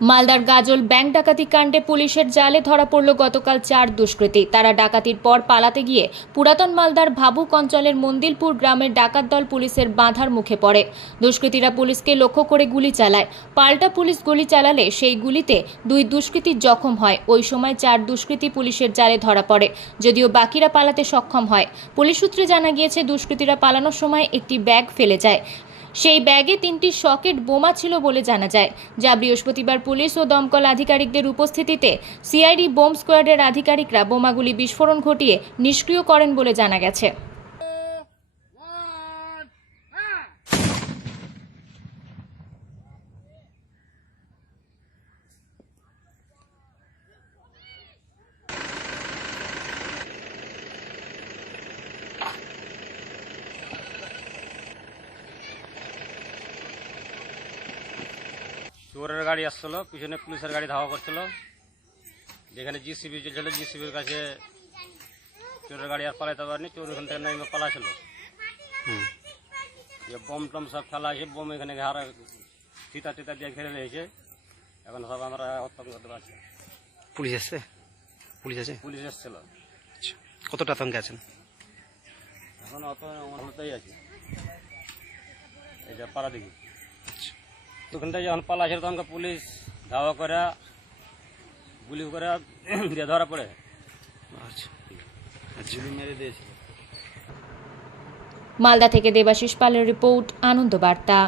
মালদার গাজল ব্যাংক ডাকাতি কাণ্ডে পুলিশের জালে ধরা পড়ল গতকাল 4 দুষ্কৃতী। তারা ডাকাতির পর পালাতে গিয়ে পুরাতন মালদার ভাবুক অঞ্চলের মন্দিলপুর গ্রামের ডাকাত দল পুলিশের বাঁধার মুখে পড়ে। দুষ্কৃতীরা পুলিশকে লক্ষ্য করে গুলি চালায়। পাল্টা পুলিশ গুলি চালালে সেই গুলিতে 2 দুষ্কৃতী জখম হয়। ওই সময় 4 দুষ্কৃতী পুলিশের জালে ধরা পড়ে, যদিও বাকিরা পালাতে সক্ষম হয়। পুলিশ সূত্রে জানা গিয়েছে, দুষ্কৃতীরা পালানোর সময় একটি ব্যাগ ফেলে যায়। সেই ব্যাগে 3টি সকেট বোমা ছিল বলে জানা যায়, যা বৃহস্পতিবার পুলিশ ও দমকল আধিকারিকদের উপস্থিতিতে সিআইডি বোম স্কোয়াডের আধিকারিকরা বোমাগুলি বিস্ফোরণ ঘটিয়ে নিষ্ক্রিয় করেন বলে জানা গেছে। চোরের গাড়ি আসছিল, পিছনে পুলিশের গাড়ি ধাওয়া করছিল। যেখানে জিসিবি চলছিল, জিসিবির কাছে চোরের গাড়ি আর পালাইতে পারেনি। চোর ওখান থেকে নেমে পালাছিল। বম টম সব ফেলা হয়েছে, বোম এখানে চিতা টিতা দিয়ে ঘিরে রয়েছে। এখন সব আমরা আতঙ্ক করতে পারছি। পুলিশ এসছে? পুলিশ আছে? পুলিশ এসছিল। কতটা আতঙ্কে আছেন এখন অত হতেই আছে। এই যে পাড়া দেখি ওখান থেকে যখন পালা আসে তখন পুলিশ ধাওয়া করে গুলি করে দিয়ে ধরা পড়ে। গুলি মেরে দিয়েছিল। মালদা থেকে দেবাশিস পালের রিপোর্ট, আনন্দ বার্তা।